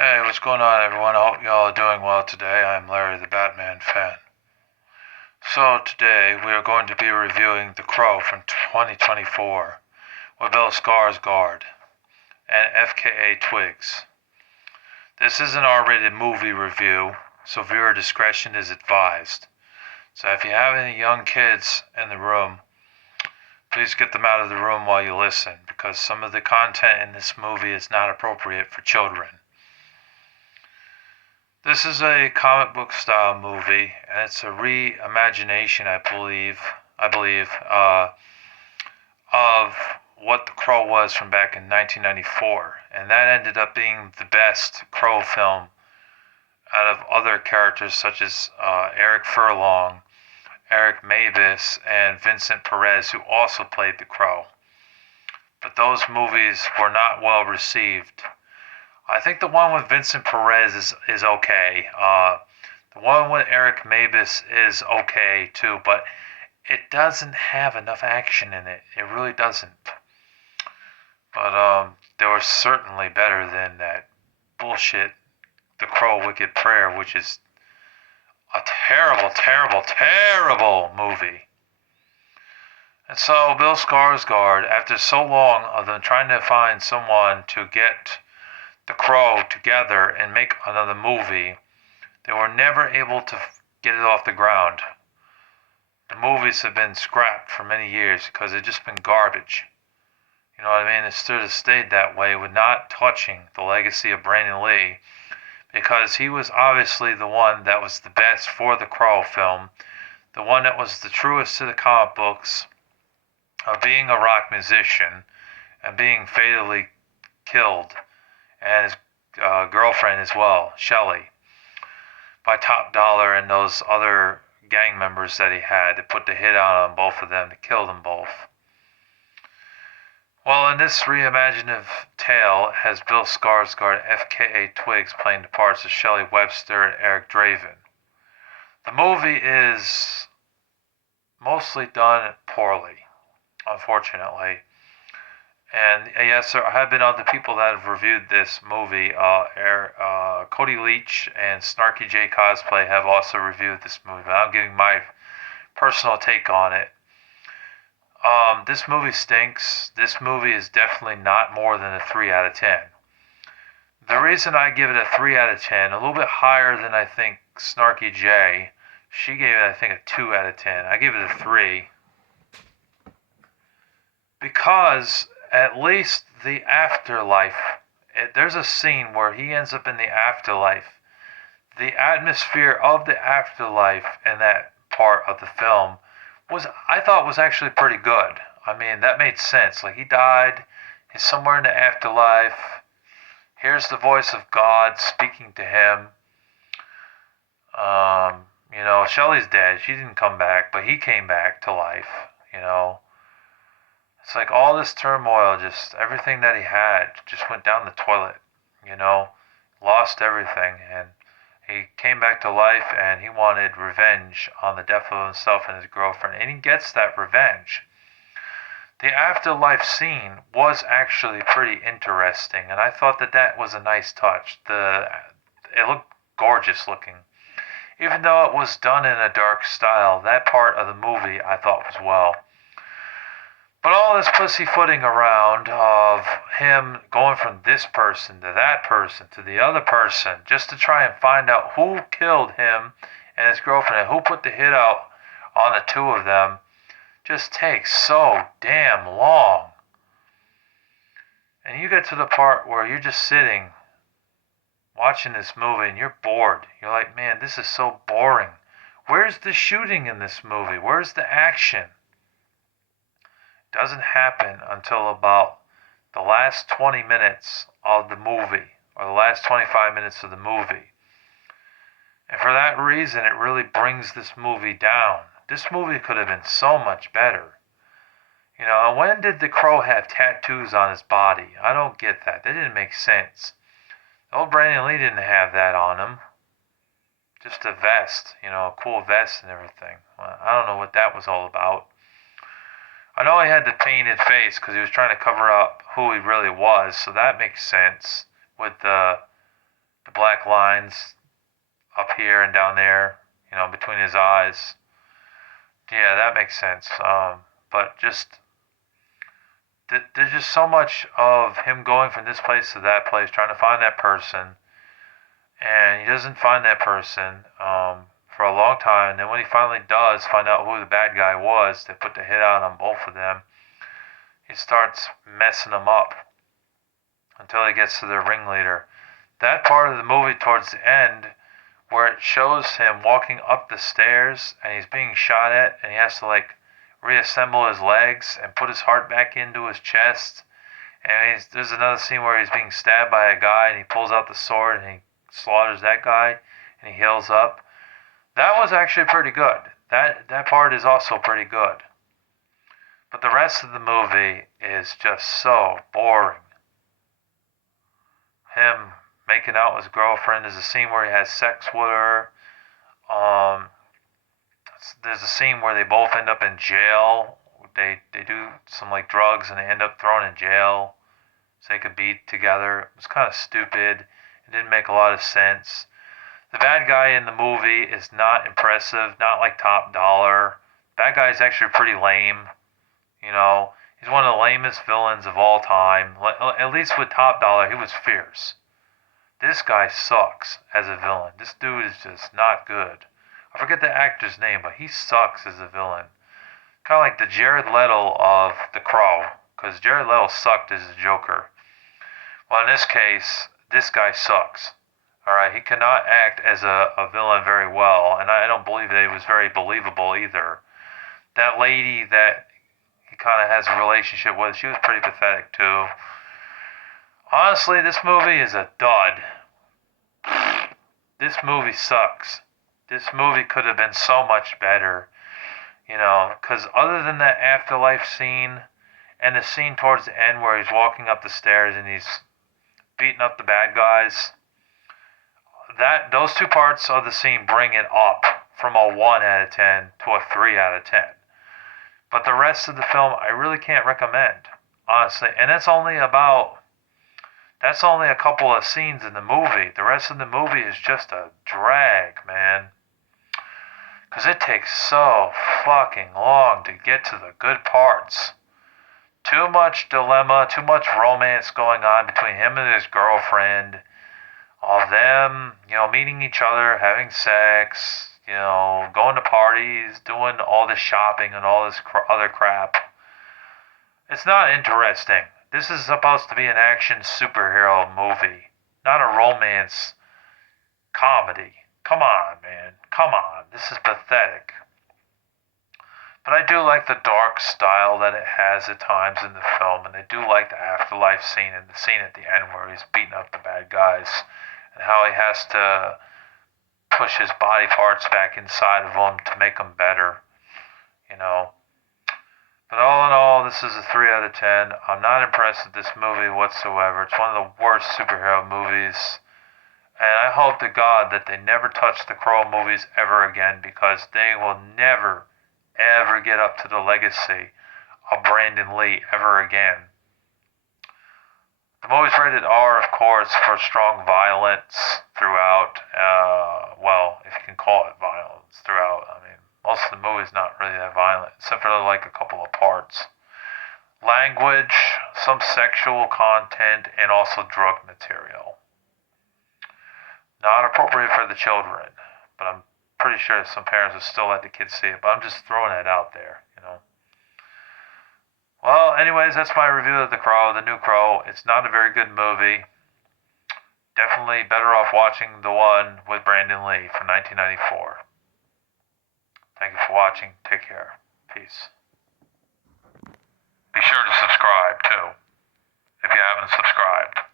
Hey, what's going on, everyone? I hope y'all are doing well today. I'm Larry the Batman fan. So, today we are going to be reviewing The Crow from 2024 with Bill Skarsgård and FKA Twigs. This is an R-rated movie review, so viewer discretion is advised. So, if you have any young kids in the room, please get them out of the room while you listen, because some of the content in this movie is not appropriate for children. This is a comic book style movie, and it's a reimagination, I believe, of what The Crow was from back in 1994, and that ended up being the best Crow film out of other characters such as Eric Furlong, Eric Mabus, and Vincent Perez, who also played the Crow. But those movies were not well received. I think the one with Vincent Perez is okay. The one with Eric Mabus is okay too, but it doesn't have enough action in it. It really doesn't. But they were certainly better than that bullshit, The Crow Wicked Prayer, which is a terrible, terrible, terrible movie. And so Bill Skarsgård, after so long of them trying to find someone to get The Crow together and make another movie, they were never able to get it off the ground. The movies have been scrapped for many years because they've just been garbage. You know what I mean? It should have stayed that way with not touching the legacy of Brandon Lee, because he was obviously the one that was the best for the Crow film, the one that was the truest to the comic books of being a rock musician and being fatally killed, and his girlfriend as well, Shelley, by Top Dollar and those other gang members that he had to put the hit out on both of them to kill them both. Well, in this reimaginative tale has Bill Skarsgård and FKA Twigs playing the parts of Shelley Webster and Eric Draven. The movie is mostly done poorly, unfortunately. And yes, there have been other people that have reviewed this movie. Cody Leach and Snarky J Cosplay have also reviewed this movie. I'm giving my personal take on it. This movie stinks. This movie is definitely not more than a 3 out of 10. The reason I give it a 3 out of 10, a little bit higher than I think Snarky J, she gave it, I think, a 2 out of 10. I give it a 3. Because at least the afterlife, there's a scene where he ends up in the afterlife. The atmosphere of the afterlife in that part of the film I thought was actually pretty good. I mean, that made sense. Like, he died, he's somewhere in the afterlife. Here's the voice of God speaking to him. Shelley's dead. She didn't come back, but he came back to life, you know. It's like all this turmoil, just everything that he had just went down the toilet, you know, lost everything. And he came back to life and he wanted revenge on the death of himself and his girlfriend. And he gets that revenge. The afterlife scene was actually pretty interesting, and I thought that was a nice touch. It looked gorgeous looking. Even though it was done in a dark style, that part of the movie I thought was well. But all this pussyfooting around of him going from this person to that person to the other person just to try and find out who killed him and his girlfriend and who put the hit out on the two of them just takes so damn long. And you get to the part where you're just sitting watching this movie and you're bored. You're like, man, this is so boring. Where's the shooting in this movie? Where's the action? Doesn't happen until about the last 20 minutes of the movie, or the last 25 minutes of the movie. And for that reason, it really brings this movie down. This movie could have been so much better. You know, when did the Crow have tattoos on his body? I don't get that. That didn't make sense. Old Brandon Lee didn't have that on him. Just a vest, a cool vest and everything. Well, I don't know what that was all about. I know he had the painted face because he was trying to cover up who he really was, so that makes sense with the the black lines up here and down there, between his eyes. Yeah, that makes sense. But just there's just so much of him going from this place to that place, trying to find that person, and he doesn't find that person for a long time. And then when he finally does find out who the bad guy was that put the hit out on both of them, he starts messing them up until he gets to the ringleader. That part of the movie towards the end, where it shows him walking up the stairs and he's being shot at, and he has to like reassemble his legs and put his heart back into his chest. And there's another scene where he's being stabbed by a guy and he pulls out the sword and he slaughters that guy and he heals up. That was actually pretty good. That part is also pretty good. But the rest of the movie is just so boring. Him making out with his girlfriend. There's a scene where he has sex with her. There's a scene where they both end up in jail. They do some like drugs and they end up thrown in jail so they could be together. It was kind of stupid. It didn't make a lot of sense. The bad guy in the movie is not impressive, not like Top Dollar. Bad guy is actually pretty lame. He's one of the lamest villains of all time. At least with Top Dollar, he was fierce. This guy sucks as a villain. This dude is just not good. I forget the actor's name, but he sucks as a villain. Kind of like the Jared Leto of The Crow, because Jared Leto sucked as a Joker. Well, in this case, this guy sucks. Alright, he cannot act as a villain very well, and I don't believe that he was very believable either. That lady that he kind of has a relationship with, she was pretty pathetic too. Honestly, this movie is a dud. This movie sucks. This movie could have been so much better, because other than that afterlife scene and the scene towards the end where he's walking up the stairs and he's beating up the bad guys, those two parts of the scene bring it up from a 1 out of 10 to a 3 out of 10. But the rest of the film, I really can't recommend, honestly. And that's only a couple of scenes in the movie. The rest of the movie is just a drag, man. Because it takes so fucking long to get to the good parts. Too much dilemma, too much romance going on between him and his girlfriend. All of them, meeting each other, having sex, going to parties, doing all this shopping and all this other crap. It's not interesting. This is supposed to be an action superhero movie, not a romance comedy. Come on, man. Come on. This is pathetic. But I do like the dark style that it has at times in the film, and I do like the afterlife scene and the scene at the end where he's beating up the bad guys and how he has to push his body parts back inside of them to make them better, But all in all, this is a 3 out of 10. I'm not impressed with this movie whatsoever. It's one of the worst superhero movies. And I hope to God that they never touch the Crow movies ever again, because they will never, ever get up to the legacy of Brandon Lee ever again. The movie's rated R, of course, for strong violence throughout. Well, if you can call it violence throughout. I mean, most of the movie's not really that violent, except for like a couple of parts. Language, some sexual content, and also drug material. Not appropriate for the children, but I'm pretty sure some parents will still let the kids see it. But I'm just throwing it out there, Well, anyways, that's my review of The Crow, the new Crow. It's not a very good movie. Definitely better off watching the one with Brandon Lee from 1994. Thank you for watching. Take care. Peace. Be sure to subscribe, too, if you haven't subscribed.